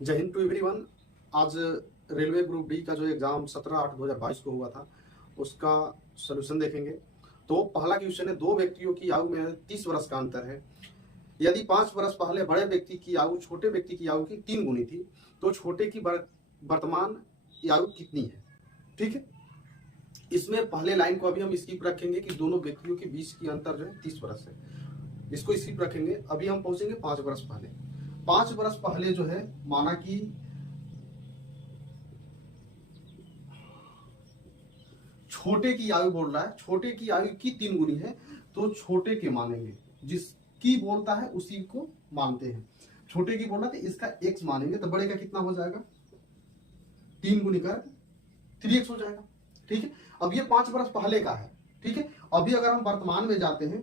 जय Hind to everyone. आज railway group D का जो एग्जाम 17/8/2022 को हुआ था उसका सोल्यूशन देखेंगे। तो पहला क्वेश्चन है, दो व्यक्तियों की आयु में 30 वर्ष का अंतर है। यदि 5 वर्ष पहले बड़े व्यक्ति की आयु छोटे व्यक्ति की आयु की 3 गुनी थी तो छोटे की वर्तमान आयु कितनी है। ठीक है, इसमें पहले लाइन को अभी हम स्किप रखेंगे कि दोनों व्यक्तियों के बीच की अंतर जो है 30 वर्ष है, इसको स्किप रखेंगे। अभी हम पहुंचेंगे 5 वर्ष पहले। 5 वर्ष पहले जो है माना कि छोटे की आयु बोल रहा है, छोटे की आयु की 3 गुनी है तो छोटे के मानेंगे, जिसकी बोलता है उसी को मानते हैं। छोटे की बोलना तो इसका x मानेंगे तो बड़े का कितना हो जाएगा, 3 गुनी कर 3x हो जाएगा। ठीक है, अब ये 5 वर्ष पहले का है। ठीक है, अभी अगर हम वर्तमान में जाते हैं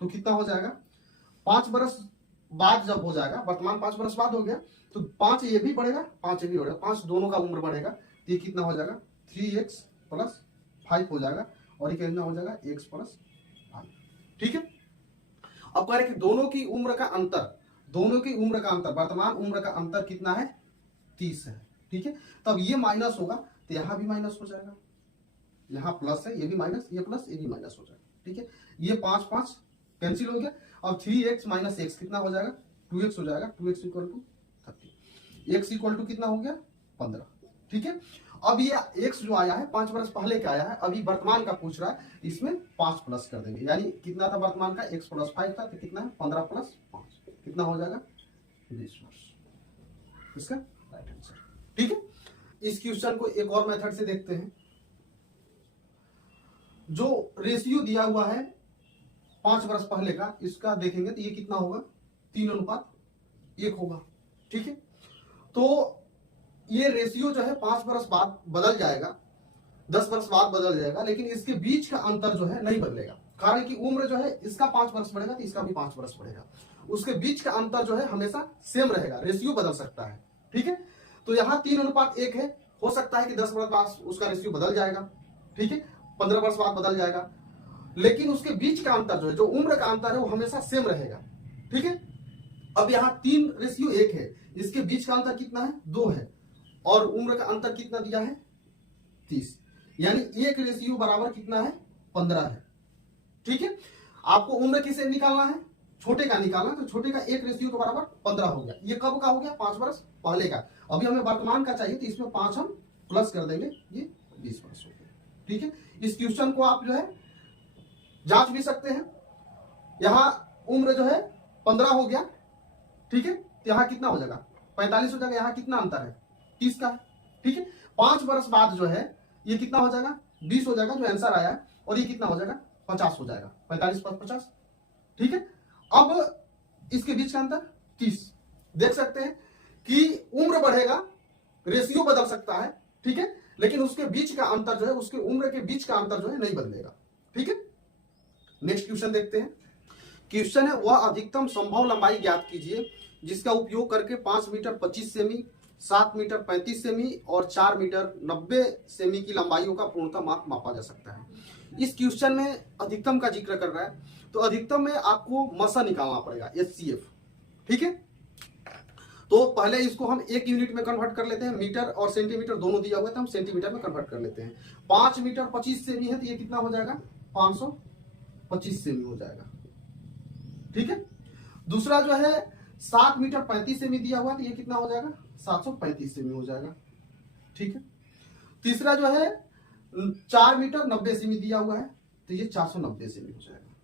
तो कितना हो जाएगा, 5 वर्ष बाद जब हो जाएगा, वर्तमान 5 वर्ष बाद हो गया तो 5 ये भी बढ़ेगा 5 ये भी बढ़ेगा, 5 दोनों का उम्र बढ़ेगा तो ये कितना हो जाएगा 3x + 5 हो जाएगा और ये कितना हो जाएगा x + 5। ठीक है, अब कह रहे कि दोनों की उम्र का अंतर, दोनों की उम्र का अंतर, वर्तमान उम्र का अंतर कितना है 30 है। ठीक है, तब ये माइनस होगा तो यहां भी माइनस हो जाएगा, यहां प्लस है ये भी माइनस, ये प्लस ये भी माइनस हो जाएगा। ठीक है, ये 5 5 कैंसिल हो गया। अब 3x - x कितना हो जाएगा 2x हो जाएगा, 2x = 30, x = कितना हो गया 15। ठीक है, अब ये x जो आया है 5 वर्ष पहले का आया है, अभी वर्तमान का पूछ रहा है, इसमें 5 प्लस कर देंगे, यानी कितना था वर्तमान का x + 5 था तो कितना है 15 + 5 कितना हो जाएगा 20 वर्ष, इसका राइट आंसर। ठीक है, इस क्वेश्चन को एक और मेथड से देखते हैं। जो रेशियो दिया हुआ है 5 वर्ष पहले का, इसका देखेंगे तो ये कितना होगा 3:1 होगा। ठीक है, तो ये रेशियो जो है 5 वर्ष बाद बदल जाएगा, 10 वर्ष बाद बदल जाएगा, लेकिन इसके बीच का अंतर जो है नहीं बदलेगा। कारण कि उम्र जो है इसका 5 वर्ष बढ़ेगा तो इसका भी 5 वर्ष बढ़ेगा, उसके बीच का अंतर जो है हमेशा सेम रहेगा, रेशियो बदल सकता है। ठीक है, तो यहाँ 3:1 है, हो सकता है कि 10 वर्ष बाद उसका रेशियो बदल जाएगा। ठीक है, 15 वर्ष बाद बदल जाएगा, लेकिन उसके बीच का अंतर जो है, जो उम्र का अंतर है वो हमेशा सेम रहेगा। ठीक है, अब यहाँ 3:1 है, इसके बीच का अंतर कितना है 2 है और उम्र का अंतर कितना दिया है 30, यानी 1 रेशियो बराबर कितना है 15 है। ठीक है, आपको उम्र किसे निकालना है, छोटे का निकालना, तो छोटे का 1 रेशियो के बराबर 15 हो गया। ये कब का हो गया 5 वर्ष पहले का। अभी हमें वर्तमान का चाहिए तो इसमें 5 हम प्लस कर देंगे, ये 20 वर्ष हो गया। ठीक है, इस क्वेश्चन को आप जो है जांच भी सकते हैं। यहां उम्र जो है 15 हो गया, ठीक है, तो यहां कितना हो जाएगा 45 हो जाएगा, यहां कितना अंतर है 30 का है। ठीक है, 5 वर्ष बाद जो है ये कितना हो जाएगा 20 हो जाएगा जो आंसर आया, और ये कितना हो जाएगा 50 हो जाएगा, 45 + 50। ठीक है, अब इसके बीच का अंतर 30। देख सकते हैं कि उम्र बढ़ेगा, रेशियो बदल सकता है। ठीक है, लेकिन उसके बीच का अंतर जो है, उसके उम्र के बीच का अंतर जो है नहीं बदलेगा। ठीक है, नेक्स्ट क्वेश्चन देखते हैं। क्वेश्चन है, वह अधिकतम संभव लंबाई ज्ञात कीजिए जिसका उपयोग करके 5 मीटर 25 सेमी, 7 मीटर 35 सेमी और 4 मीटर 90 सेमी की लंबाइयों का पूर्णतः माप मापा जा सकता है। इस क्वेश्चन में अधिकतम का जिक्र कर रहा है, तो अधिकतम में आपको मसा निकालना पड़ेगा, HCF। ठीक है, तो पहले इसको हम 1 यूनिट में कन्वर्ट कर लेते हैं, मीटर और सेंटीमीटर दोनों दिया हुआ है तो हम सेंटीमीटर में कन्वर्ट कर लेते हैं। 5 मीटर 25 सेमी है तो ये कितना हो जाएगा 525 सेमी हो जाएगा। ठीक है, दूसरा जो है 7 मीटर 35 सेमी दिया हुआ तो ये कितना हो जाएगा 735 सेमी हो जाएगा। ठीक है, तीसरा जो है 4 मीटर 90 सेमी दिया हुआ है तो ये 490 सेमी हो जाएगा।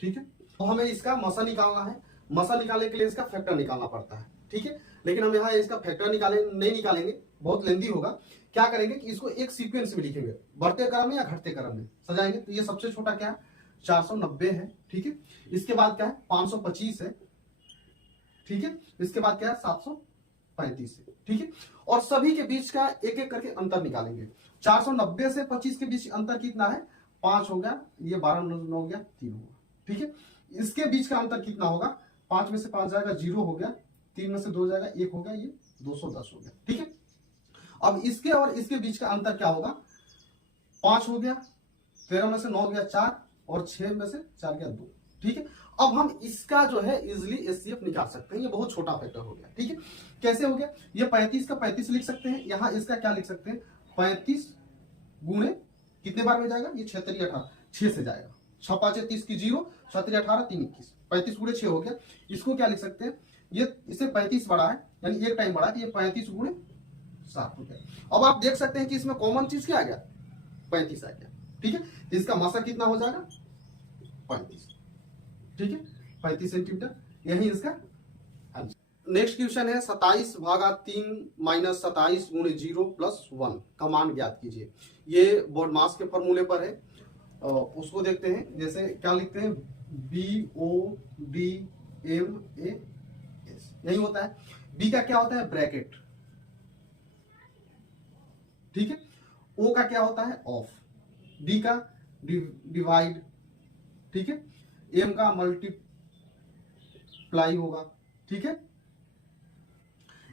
ठीक है, तो हमें इसका मसा निकालना है, मसा निकालने के लिए इसका फैक्टर निकालना पड़ता है। ठीक है, लेकिन हम यहाँ इसका फैक्टर नहीं निकालेंगे, बहुत लेंदी होगा। क्या करेंगे कि इसको एक सीक्वेंस में लिखेंगे, बढ़ते क्रम में या घटते क्रम में सजाएंगे। तो ये सबसे छोटा क्या है 490 है। ठीक है, इसके बाद क्या है 525 है। ठीक है, इसके बाद क्या है 735 है। ठीक है, और सभी के बीच का एक एक करके अंतर निकालेंगे। 490 से 25 के बीच अंतर कितना है 5 हो गया, ये 12 9 हो गया 3 होगा। ठीक है, इसके बीच का अंतर कितना होगा 5 में से 5 जाएगा 0 हो गया, 3 में से 2 जाएगा 1 हो गया, ये 210 हो गया। ठीक है, अब इसके और इसके बीच का अंतर क्या होगा 5 हो गया, 13 में से 9 गया 4 और 6 में से 4 गया 2। ठीक है, अब हम इसका जो है इजिली एचसीएफ निकाल सकते हैं। ये बहुत छोटा फैक्टर हो गया, ठीक है। कैसे हो गया? ये 35 का 35 लिख सकते हैं, यहां इसका क्या लिख सकते हैं, 35 गुणे कितने बार में जाएगा, ये 6 3 18, 6 से जाएगा। 6 5 30 की 0, 7 3 18 3 21, 35 गुणे 6 हो गया। इसको क्या लिख सकते हैं, ये इससे 35 बड़ा है, यानी एक टाइम बड़ा है, ये 35 गुणे 7 हो गया। अब आप देख सकते हैं कि इसमें कॉमन चीज क्या आ गया, 35 आ गया, ठीक है। तो इसका मासा कितना हो जाएगा, 35, ठीक है, 35 सेंटीमीटर, यही इसका आंसर। नेक्स्ट क्वेश्चन है 27/3 माइनस 27 गुणे 0 प्लस 1 का मान ज्ञात कीजिए। ये बोर्ड मास के फॉर्मूले पर है, उसको देखते हैं। जैसे क्या लिखते हैं, BODMAS, यही होता है। बी का क्या होता है, ब्रैकेट, ठीक है। ओ का क्या होता है, ऑफ। डी का डिवाइड, ठीक है। एम का मल्टीप्लाई होगा, ठीक है।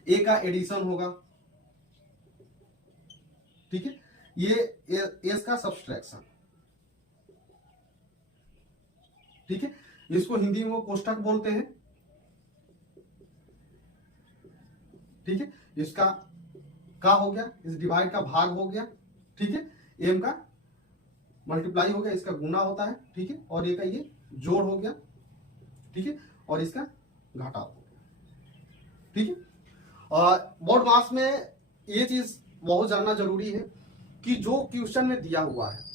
ए का एडिशन होगा, ठीक है। ये एस का सब्सट्रैक्शन, ठीक है। इसको हिंदी में वो कोष्ठक बोलते हैं, ठीक है। इसका का हो गया, इस डिवाइड का भाग हो गया, ठीक है। एम का मल्टीप्लाई हो गया, इसका गुना होता है, ठीक है। और ये का ये जोड़ हो गया, ठीक है। और इसका घटाव हो गया, ठीक है। बोर्ड मास में ये चीज बहुत जानना जरूरी है कि जो क्वेश्चन में दिया हुआ है,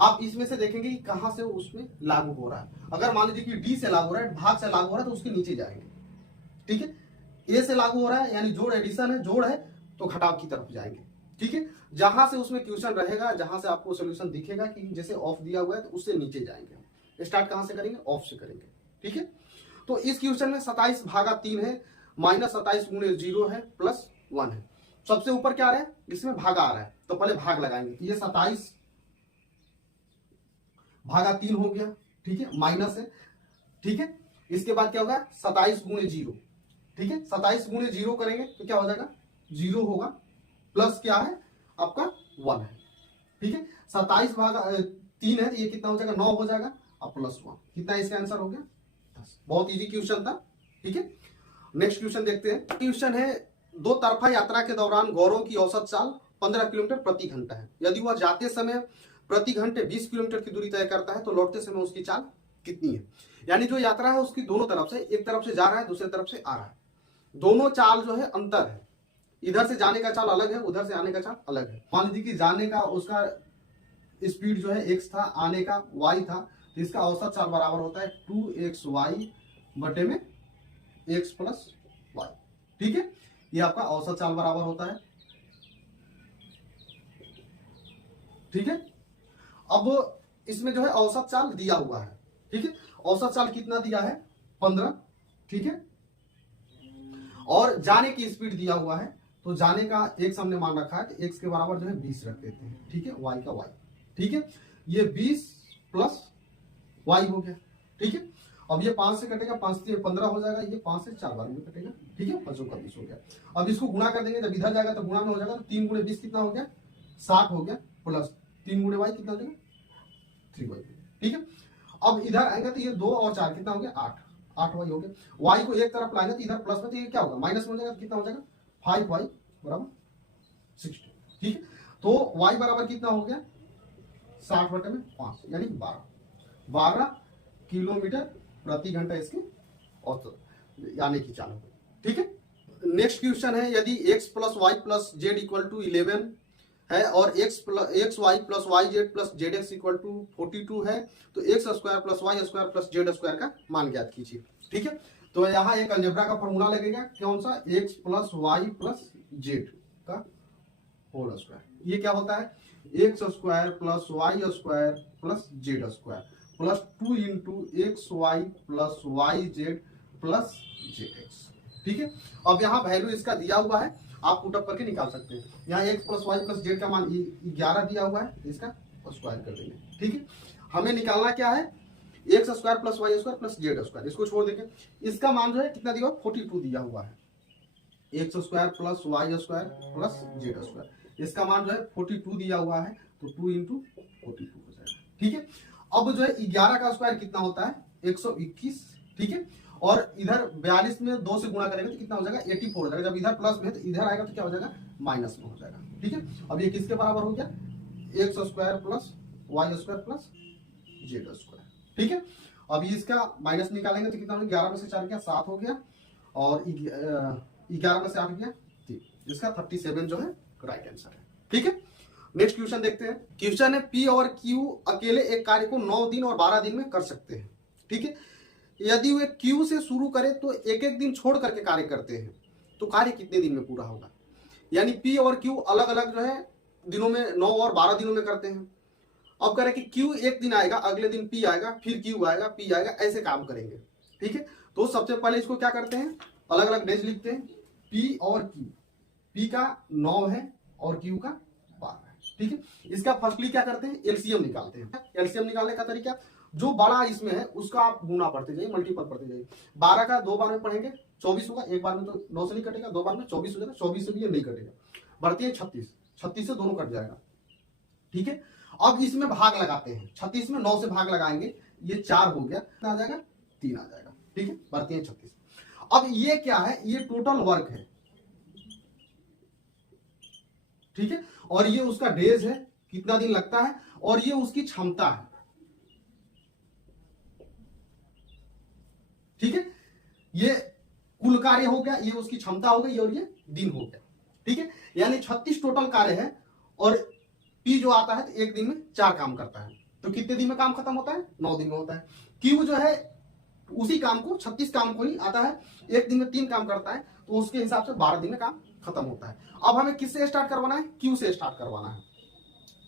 आप इसमें से देखेंगे कि कहां से उसमें लागू हो रहा है। अगर मान लीजिए कि डी से लागू हो रहा है, भाग से लागू हो रहा है, तो उसके नीचे जाएंगे, ठीक है। ए से लागू हो रहा है, यानी जोड़ एडिशन है, जोड़ है, तो घटाव की तरफ जाएंगे, ठीक है। जहां से उसमें क्वेश्चन रहेगा, जहां से आपको सोल्यूशन दिखेगा कि जैसे ऑफ दिया हुआ है, तो उससे नीचे जाएंगे। स्टार्ट कहां से करेंगे, ऑफ से करेंगे, ठीक है। तो इस क्वेश्चन में 27/3 है, माइनस 27 गुणे 0 है, प्लस 1 है। सबसे ऊपर क्या आ रहा है, इसमें भागा आ रहा है, तो पहले भाग लगाएंगे। ये 27/3 हो गया, ठीक है, माइनस है, ठीक है। इसके बाद क्या होगा, 27 गुणे 0, ठीक है। 27 गुणे 0 करेंगे तो क्या हो जाएगा, 0 होगा, प्लस क्या है आपका 1 है, ठीक है। 27/3 है, तो ये कितना हो जाएगा, 9 हो जाएगा, अब प्लस 1, कितना इसका आंसर हो गया, 10। बहुत इजी क्वेश्चन था, ठीक है। नेक्स्ट क्वेश्चन देखते हैं। क्वेश्चन है, दो तरफा यात्रा के दौरान गौरव की औसत चाल 15 किलोमीटर प्रति घंटा है। यदि वह जाते समय प्रति घंटे 20 किलोमीटर की दूरी तय करता है, तो लौटते समय उसकी चाल कितनी है। यानी जो यात्रा है उसकी दोनों तरफ से, एक तरफ से जा रहा है, दूसरी तरफ से आ रहा है, दोनों चाल जो है अंतर है। इधर से जाने का चाल अलग है, उधर से आने का चाल अलग है। मान लीजिए कि जाने का उसका स्पीड जो है x था, आने का y था, तो इसका औसत चाल बराबर होता है 2xy बटे में x प्लस y, ठीक है। ये आपका औसत चाल बराबर होता है, ठीक है। अब इसमें जो है औसत चाल दिया हुआ है, ठीक है। औसत चाल कितना दिया है, 15, ठीक है। और जाने की स्पीड दिया हुआ है, तो जाने का x हमने मान रखा है, तो x के बराबर जो है 20 रख देते हैं, ठीक है। y का y, ठीक है। ये 20 प्लस y हो गया, ठीक है। अब ये 5 से कटेगा, 5 से 15 हो जाएगा, ये 5 से 4 बार में कटेगा, ठीक है। 5 का 20 हो गया। अब इसको गुणा कर देंगे, जब इधर जाएगा तो गुणा में हो जाएगा, तो 3 गुणे 20 कितना हो गया, 60 हो गया, प्लस 3 गुणे y कितना हो जाएगा, 3y, ठीक है। अब इधर आएगा तो ये 2 और 4 कितना हो गया, 8y हो गया। y को एक तरफ लाएंगे तो इधर प्लस में, तो ये क्या होगा, माइनस में हो जाएगा, तो कितना हो जाएगा, 5y बराबर 60, ठीक है। तो y बराबर कितना हो गया, 60 बटे में 5, यानी 12 किलोमीटर प्रति घंटा इसकी औसत यानी की चाल होगी, ठीक है। नेक्स्ट क्वेश्चन है, यदि x plus Y plus Z equal to 11 है और X Y plus Y Z plus Z X equal to 42 है, तो X square plus Y square plus Z square का मान ज्ञात कीजिए, ठीक है। तो यहाँ एक अलजेब्रा का फॉर्मूला लगेगा, कौन सा, X plus Y plus Z का होल स्क्वायर। ये क्या होता है, X square plus Y square plus Z square plus 2 into X Y plus Y Z plus Z X, ठीक है। अब यहाँ वैल्यू इसका दिया हुआ है, आप पुटअप करके निकाल सकते हैं। यहाँ X plus Y plus Z का मान 11 दिया हुआ है, इसका स्क्वायर कर देंगे, ठीक है। हमें निकालना क्या है, X square plus Y square plus Z square, इसको छोड़ देंगे। इसका मान जो है कितना दिया हुआ, 42 दिया हुआ है, X square plus Y square plus Z square, इसका मान जो है 42 दिया हुआ है, तो 2 इंटू 42 हो जाएगा, ठीक है। अब जो है 11 का स्क्वायर कितना होता है, 121, ठीक है। और इधर 42 में 2 से गुणा करेंगे तो कितना हो जाएगा 84 हो जाएगा। जब इधर प्लस में है तो इधर आएगा तो क्या हो जाएगा माइनस में हो जाएगा, ठीक है। अब ये किसके बराबर हो गया, X square plus Y square plus Z square, ठीक है। अब इसका माइनस निकालेंगे तो कितना हो गया, 11 में से 4 गया 7 हो गया, और 11 में से 8 गया 3। इसका 37 जो है राइट आंसर है, ठीक है। नेक्स्ट क्वेश्चन देखते हैं। क्वेश्चन है पी और क्यू अकेले एक कार्य को 9 दिन और 12 दिन में कर सकते हैं, ठीक है। यदि वे क्यू से शुरू करें तो एक एक दिन छोड़ करके कार्य करते हैं तो कार्य कितने दिन में पूरा होगा। यानी पी और क्यू अलग अलग जो है दिनों में 9 और 12 दिनों में करते हैं। अब करें कि क्यू एक दिन आएगा, अगले दिन पी आएगा, फिर क्यू आएगा, पी आएगा, ऐसे काम करेंगे, ठीक है। तो सबसे पहले इसको क्या करते हैं, अलग अलग डेज लिखते हैं, पी और क्यू। पी का 9 है और क्यू का 12 है, ठीक है। इसका फर्स्टली क्या करते हैं, एलसीएम निकालते हैं। एलसीएम निकालने का तरीका, जो बड़ा इसमें है उसका आप गुना पढ़ते जाइए, मल्टीपल पढ़ते जाइए। 12 का 2 बार में पढ़ेंगे 24 होगा, एक बार में तो 9 से नहीं कटेगा, 2 बार में 24 हो जाएगा, 24 से भी ये नहीं कटेगा, बढ़ती है 36, 36 से दोनों कट जाएगा, ठीक है। अब इसमें भाग लगाते हैं, 36 में 9 से भाग लगाएंगे, ये 4 हो गया, कितना आ जाएगा 3 आ जाएगा, ठीक है, बढ़ती है 36। अब ये क्या है, ये टोटल वर्क है, ठीक है, और ये उसका डेज है, कितना दिन लगता है, और ये उसकी क्षमता है, ठीक है। ये कुल कार्य हो गया, ये उसकी क्षमता हो गई, और ये दिन हो गया, ठीक है। यानी 36 टोटल कार्य है, और पी जो आता है तो एक दिन में 4 काम करता है, तो कितने दिन में काम खत्म होता है, 9 दिन में होता है। क्यू जो है उसी काम को, 36 काम को ही आता है, एक दिन में 3 काम करता है, तो उसके हिसाब से 12 दिन में काम खत्म होता है। अब हमें किससे स्टार्ट करवाना है, क्यू से स्टार्ट करवाना है,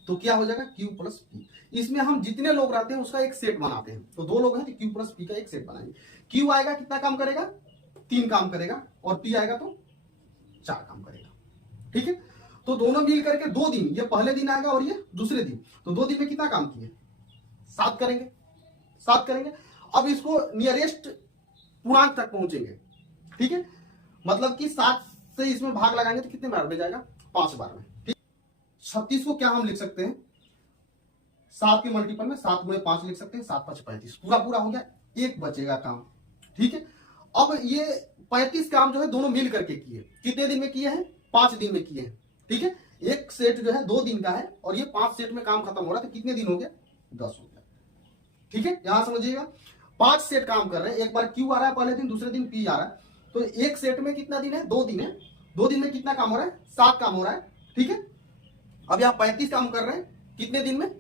तो क्या हो जाएगा क्यू प्लस पी। इसमें हम जितने लोग रहते हैं उसका एक सेट बनाते हैं, तो 2 लोग हैं तो क्यू प्लस पी का एक सेट बनाएंगे। क्यू आएगा कितना काम करेगा, 3 काम करेगा, और पी आएगा तो 4 काम करेगा, ठीक है। तो दोनों मिल करके 2 दिन, ये पहले दिन आएगा और ये दूसरे दिन, तो 2 दिन में कितना काम किए, 7 करेंगे, 7 करेंगे। अब इसको नियरेस्ट पूर्णांक तक पहुंचेंगे, ठीक है, मतलब कि 7 से इसमें भाग लगाएंगे तो कितने बार में जाएगा, 5 बार में, ठीक। 36 को क्या हम लिख सकते हैं, 7 के मल्टीपल में 7 गुणे 5 लिख सकते हैं, 7 5 35, पूरा पूरा हो गया, एक बचेगा काम, ठीक है। अब ये 35 काम जो है दोनों मिल करके किए, कितने दिन में किए हैं, 5 दिन में किए हैं, ठीक है। एक सेट जो है 2 दिन का है, और ये 5 सेट में काम खत्म हो रहा है, तो कितने दिन हो गया, 10 हो गया, ठीक है। यहां समझिएगा 5 सेट काम कर रहे हैं, एक बार क्यू आ रहा है पहले दिन, दूसरे दिन पी आ रहा है, तो एक सेट में कितना दिन है, 2 दिन है, 2 दिन में कितना काम हो रहा है, 7 काम हो रहा है, ठीक है। अब यहाँ 35 काम कर रहे हैं कितने दिन में,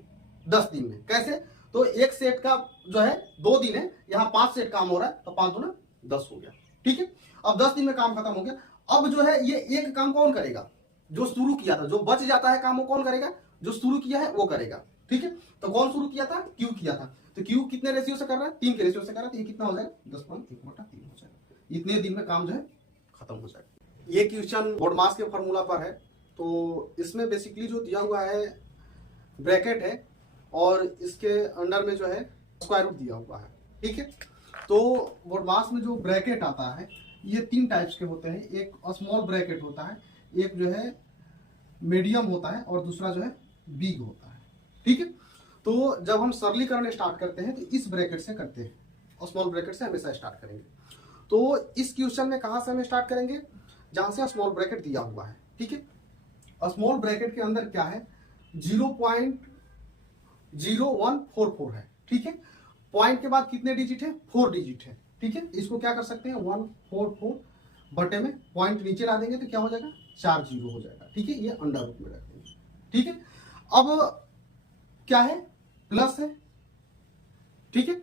10 दिन में। कैसे, तो एक सेट का जो है 2 दिन है, यहाँ 5 सेट काम हो रहा है, तो 5 दूना 10 हो गया, ठीक है। अब 10 दिन में काम खत्म हो गया। अब जो है ये एक काम कौन करेगा, जो शुरू किया था, जो बच जाता है काम वो कौन करेगा, जो शुरू किया है वो करेगा, ठीक है। तो कौन शुरू किया था, क्यू किया था, तो क्यू कितने रेशियो से कर रहा है, 3 के रेशियो से कर रहा है, तो ये कितना हो जाएगा 10.1/3 हो जाएगा, इतने दिन में काम जो है खत्म हो जाएगा। ये क्वेश्चन बोर्ड मास के फॉर्मूला पर है, तो इसमें बेसिकली जो दिया हुआ है ब्रैकेट है, और इसके अंडर में जो है स्क्वायर रूट दिया हुआ है, ठीक है। तो बोर्ड मास में जो ब्रैकेट आता है ये 3 टाइप्स के होते हैं, एक स्मॉल ब्रैकेट होता है, एक जो है मीडियम होता है, और दूसरा जो है बिग होता है, ठीक है। तो जब हम सरलीकरण स्टार्ट करते हैं तो इस ब्रैकेट से करते हैं, और स्मॉल ब्रैकेट से हमेशा स्टार्ट करेंगे। तो इस क्वेश्चन में कहां से हम स्टार्ट करेंगे, जहां से स्मॉल ब्रैकेट दिया हुआ है, ठीक है। स्मॉल ब्रैकेट के अंदर क्या है, 0.0144 है, ठीक है। पॉइंट के बाद कितने डिजिट है, 4 डिजिट है, ठीक है। इसको क्या कर सकते हैं, 144 बटे में पॉइंट नीचे ला देंगे तो क्या हो जाएगा, 4 0 हो जाएगा, ठीक है। ये अंडर रूट में रख देंगे, ठीक है। अब क्या है, प्लस है, ठीक है।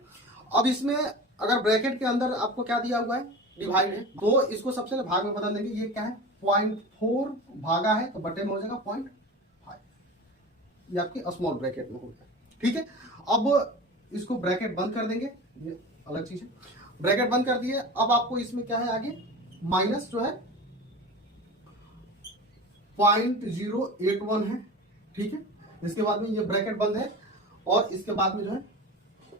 अब इसमें अगर ब्रैकेट के अंदर आपको क्या दिया हुआ है, डिवाइड है, तो इसको सबसे पहले भाग में बदल देंगे। ये क्या है, 0.4 भागा है तो बटे में हो जाएगा 0.5, ये आपकी स्मॉल ब्रैकेट में हो गया, ठीक है। अब इसको ब्रैकेट बंद कर देंगे, ये अलग चीज है, ब्रैकेट बंद कर दिए। अब आपको इसमें क्या है, आगे माइनस जो है 0.081 है, ठीक है। इसके बाद में ये ब्रैकेट बंद है, और इसके बाद में जो है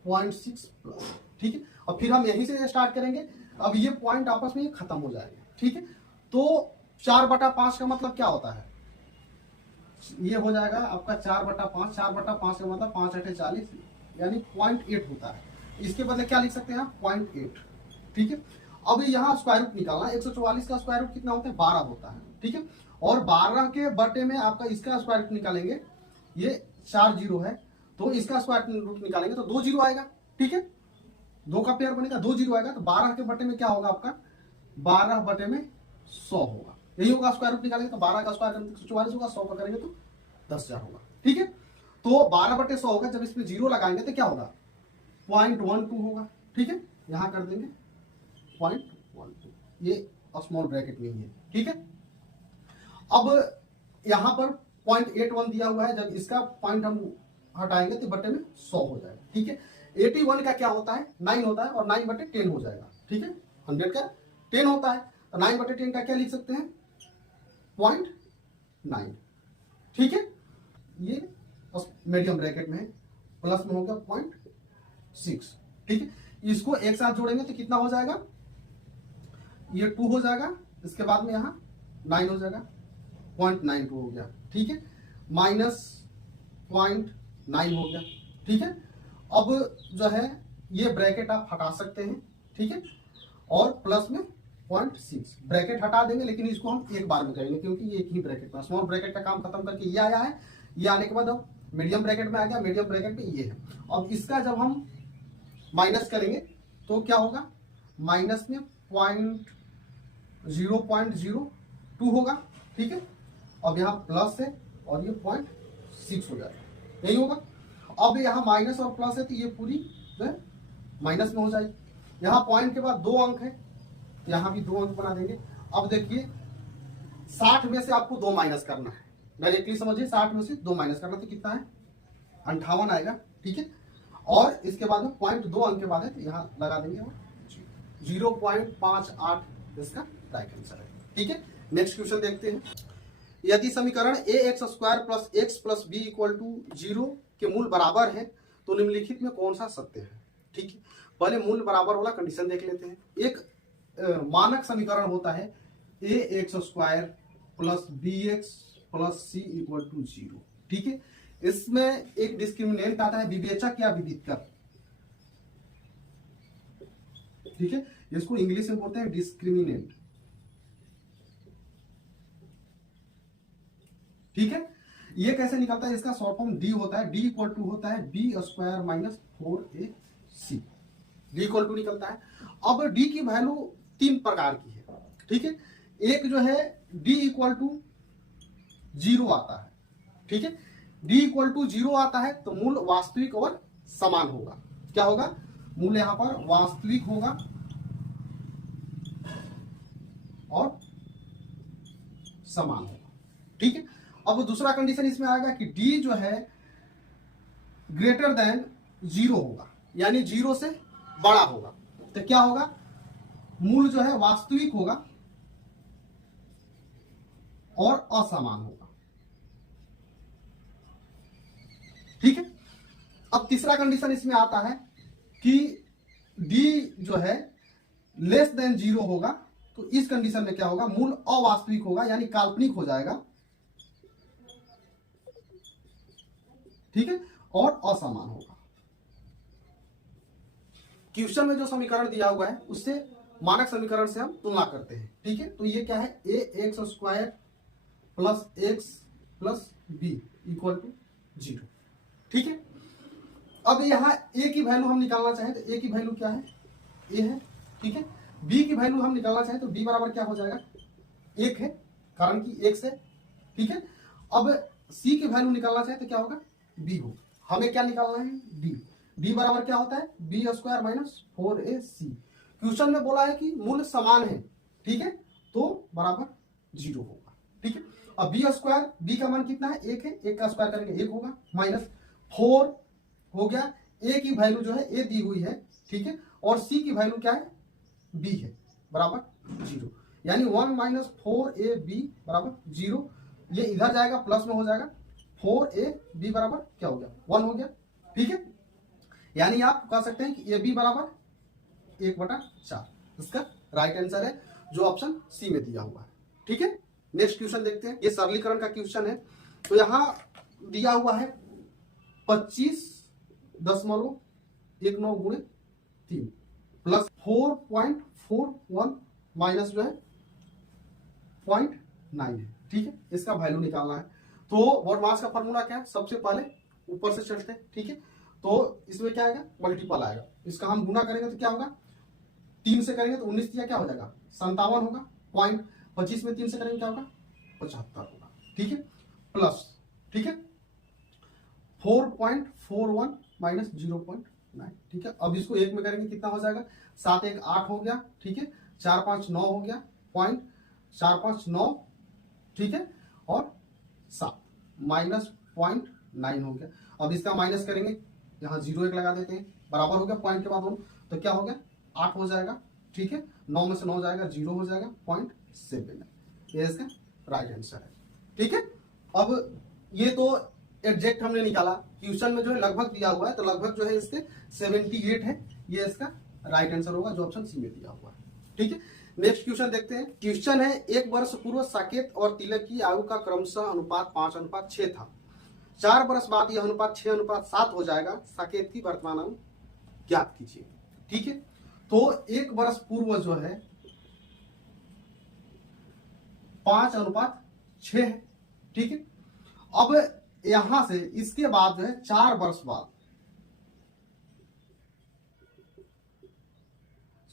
0.6 प्लस, ठीक है। और फिर हम यहीं से स्टार्ट करेंगे। अब ये पॉइंट आपस में खत्म हो जाएगा, ठीक है। तो 4/5 का मतलब क्या होता है, ये हो जाएगा आपका 4/5, 4/5 का मतलब 5 8 40, यानी 0.8 होता है। इसके बदले क्या लिख सकते हैं आप 0.8, ठीक है। अब यहाँ स्क्वायर रूट निकालना है, 144 का स्क्वायर रूट कितना होता है 12 होता है, ठीक है। और 12 के बटे में आपका इसका स्क्वायर रूट निकालेंगे, ये 4 जीरो है तो इसका स्क्वायर रूट निकालेंगे तो 2 जीरो आएगा, ठीक है। 2 का पेयर बनेगा, 2 जीरो आएगा तो 12 के बटे में क्या होगा आपका 12 बटे में 100 होगा, यही होगा स्क्वायर रूट निकालेंगे तो 12 का स्क्वायर करेंगे तो 144 होगा, 100 का करेंगे तो 10,000 होगा, ठीक है। तो 12 बटे 100 होगा, जब इसमें जीरो लगाएंगे तो क्या होगा 0.12 होगा, ठीक है। यहां कर देंगे 0.12, ये स्मॉल ब्रैकेट में ही है, ठीक है। अब यहां पर 0.81 दिया हुआ है, जब इसका पॉइंट हम हटाएंगे तो बटे में 100 हो जाएगा, ठीक है। 81 का क्या होता है 9 होता है और 9 बटे 10 हो जाएगा, ठीक है। 100 का 10 होता है तो 9 बटे 10 का क्या लिख सकते हैं 0.9, ठीक है। ये मीडियम ब्रैकेट में है, प्लस में हो गया 0.6, ठीक है। इसको एक साथ जोड़ेंगे तो कितना हो जाएगा, ये 2 हो जाएगा, इसके बाद में यहां 9 हो जाएगा, 0.92 हो गया, ठीक है। माइनस 0.9 हो गया, ठीक है। अब जो है ये ब्रैकेट आप हटा सकते हैं, ठीक है। और प्लस में 0.6 ब्रैकेट हटा देंगे, लेकिन इसको हम एक बार में करेंगे क्योंकि ये एक ही ब्रैकेट में, स्मॉल ब्रैकेट का काम खत्म करके ये आया है, ये आने के बाद अब मीडियम ब्रैकेट में आ गया, मीडियम ब्रैकेट में ये है। अब इसका जब हम माइनस करेंगे तो क्या होगा, माइनस में 0.02 होगा, ठीक है। अब यहाँ प्लस है और ये 0.6 हो जाएगा, यही होगा। अब यहाँ माइनस और प्लस है तो ये पूरी जो है माइनस में हो जाएगी। यहाँ पॉइंट के बाद 2 अंक है, यहाँ भी 2 अंक बना देंगे। अब देखिए 60 में से आपको 2 माइनस करना है, डायरेक्टली समझिए 60 में से 2 माइनस करना तो कितना है 58 आएगा, ठीक है। और इसके बाद में 0.2 अंक के बाद है तो यहाँ लगा देंगे और 0.58 इसका राइट आंसर है, ठीक है। नेक्स्ट क्वेश्चन देखते हैं। यदि समीकरण ax square plus x plus B equal to 0 के मूल बराबर है तो निम्नलिखित में कौन सा सत्य है, ठीक है। पहले मूल बराबर वाला कंडीशन देख लेते हैं। एक मानक समीकरण होता है ax square plus bx plus c equal to 0, ठीक है। इसमें एक डिस्क्रिमिनेंट आता है विवेचक या विविधकर, ठीक है। इसको इंग्लिश में बोलते हैं डिस्क्रिमिनेंट, ठीक है। ये कैसे निकलता है, इसका शॉर्ट फॉर्म डी होता है, डी इक्वल टू होता है B square minus 4ac, D equal to निकलता है। अब डी की वैल्यू 3 प्रकार की है, ठीक है। एक जो है डी इक्वल टू 0 आता है, ठीक है। डी इक्वल टू 0 आता है तो मूल वास्तविक और समान होगा, क्या होगा मूल यहां पर वास्तविक होगा और समान होगा, ठीक है। अब दूसरा कंडीशन इसमें आएगा कि डी जो है ग्रेटर देन 0 होगा, यानी 0 से बड़ा होगा, तो क्या होगा मूल जो है वास्तविक होगा और असमान होगा, ठीक है। अब तीसरा कंडीशन इसमें आता है कि डी जो है लेस देन 0 होगा, तो इस कंडीशन में क्या होगा मूल अवास्तविक होगा यानी काल्पनिक हो जाएगा, ठीक है, और असमान होगा। क्वेश्चन में जो समीकरण दिया हुआ है उससे मानक समीकरण से हम तुलना करते हैं, ठीक है। तो ये क्या है a x square plus x plus B equal to 0, ठीक है। अब यहाँ ए की वैल्यू हम निकालना चाहें तो ए की वैल्यू क्या है ए है, ठीक है। बी की वैल्यू हम निकालना चाहें तो बी बराबर क्या हो जाएगा 1 है, कारण कि x है, ठीक है। अब सी की वैल्यू निकालना चाहें तो क्या होगा बी हो, हमें क्या निकालना है डी, डी बराबर क्या होता है B square minus 4ac। Question में बोला है कि मूल समान है, ठीक है, तो बराबर 0 होगा, ठीक है। अब बी स्क्वायर, बी का मान कितना है 1 है, 1 का स्क्वायर करेंगे 1 होगा, माइनस 4 हो गया, ए की वैल्यू जो है ए दी हुई है, ठीक है, और सी की वैल्यू क्या है बी है, बराबर 0, यानी 1 माइनस 4ab बराबर 0। ये इधर जाएगा प्लस में हो जाएगा 4ab बराबर क्या हो गया 1 हो गया, ठीक है। यानी आप कह सकते हैं कि ए बी बराबर 1/4, इसका राइट आंसर है जो ऑप्शन सी में दिया हुआ है, ठीक है। नेक्स्ट क्वेश्चन देखते हैं, ये सरलीकरण का क्वेश्चन है। तो यहां दिया हुआ है 25.19 गुणे 3 प्लस 4.41 माइनस जो है 0.9 है। ठीक है, इसका वैल्यू निकालना है। तो मोड मास का फॉर्मूला क्या है, सबसे पहले ऊपर से चलते हैं। ठीक है, तो इसमें क्या आएगा, मल्टीपल आएगा, इसका हम गुना करेंगे तो क्या होगा, 3 से करेंगे तो 19 क्या होगा 57 होगा, 0.25 में 3 से करेंगे क्या होगा 75 होगा। ठीक है, प्लस ठीक है 4.41 माइनस 0.9। ठीक है, अब इसको एक में करेंगे कितना हो जाएगा, 7 1 8 हो गया। ठीक है, 4 5 9 हो गया, 0.459। ठीक है, और 7 माइनस 0.9 हो गया। अब इसका माइनस करेंगे, यहाँ 0 1 लगा देते हैं, बराबर हो गया पॉइंट के बाद दोनों, तो क्या हो गया 8 हो जाएगा। ठीक है, 9 में से 9 जाएगा, 0 हो जाएगा, 0.7 ये इसका राइट आंसर है। ठीक है, अब ये तो एग्जैक्ट हमने निकाला, क्वेश्चन में जो है लगभग दिया हुआ है, तो लगभग जो है इसके 78 है, ये इसका राइट आंसर होगा जो ऑप्शन सी में दिया हुआ है। ठीक है, नेक्स्ट क्वेश्चन देखते हैं। क्वेश्चन है, 1 वर्ष पूर्व साकेत और तिलक की आयु का क्रमशः अनुपात 5:6 था। 4 वर्ष बाद यह अनुपात 6:7 हो जाएगा। साकेत की वर्तमान आयु ज्ञात कीजिए। ठीक है, तो 1 वर्ष पूर्व जो है 5:6 है। ठीक है, अब यहां से इसके बाद जो है 4 वर्ष बाद,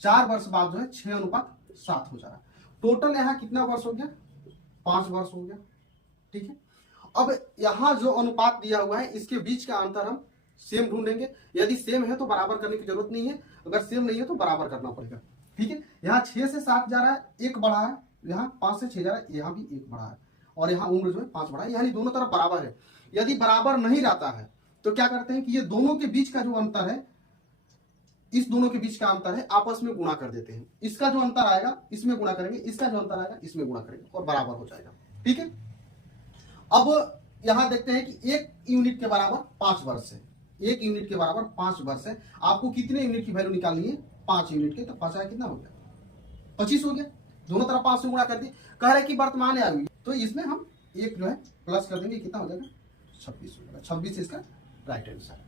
4 वर्ष बाद जो है 6:7 हो जा रहा है। टोटल यहां कितना वर्ष हो गया, 5 वर्ष हो गया। ठीक है, अब यहां जो अनुपात दिया हुआ है इसके बीच का अंतर हम सेम ढूंढेंगे। यदि सेम है तो बराबर करने की जरूरत नहीं है, अगर सेम नहीं है तो बराबर करना पड़ेगा। ठीक है, यहाँ 6 से 7 जा रहा है, 1 बढ़ा है, यहाँ 5 से 6 जा रहा है, यहाँ भी 1 बढ़ा है, और यहाँ उम्र जो है 5 बढ़ा है, यानी दोनों तरफ बराबर है। यदि बराबर नहीं रहता है तो क्या करते हैं कि ये दोनों के बीच का जो अंतर है, इस दोनों के बीच का अंतर है, आपस में गुणा कर देते हैं। इसका जो अंतर आएगा इसमें गुणा करेंगे, इसका जो अंतर आएगा इसमें गुणा करेंगे, और बराबर हो जाएगा। ठीक है, अब यहां देखते हैं कि 1 यूनिट के बराबर 5 वर्ष है। 1 यूनिट के बराबर 5 वर्ष है। आपको कितने यूनिट की वैल्यू निकालनी है, 5 यूनिट के, तो 5 आया कितना हो गया 25 हो गया। दोनों तरफ 5 से गुणा कर दिए। कह रहे कि वर्तमान आयु, तो इसमें हम एक जो है प्लस कर देंगे, कितना हो जाएगा 26 हो जाएगा। 26 इसका राइट आंसर है।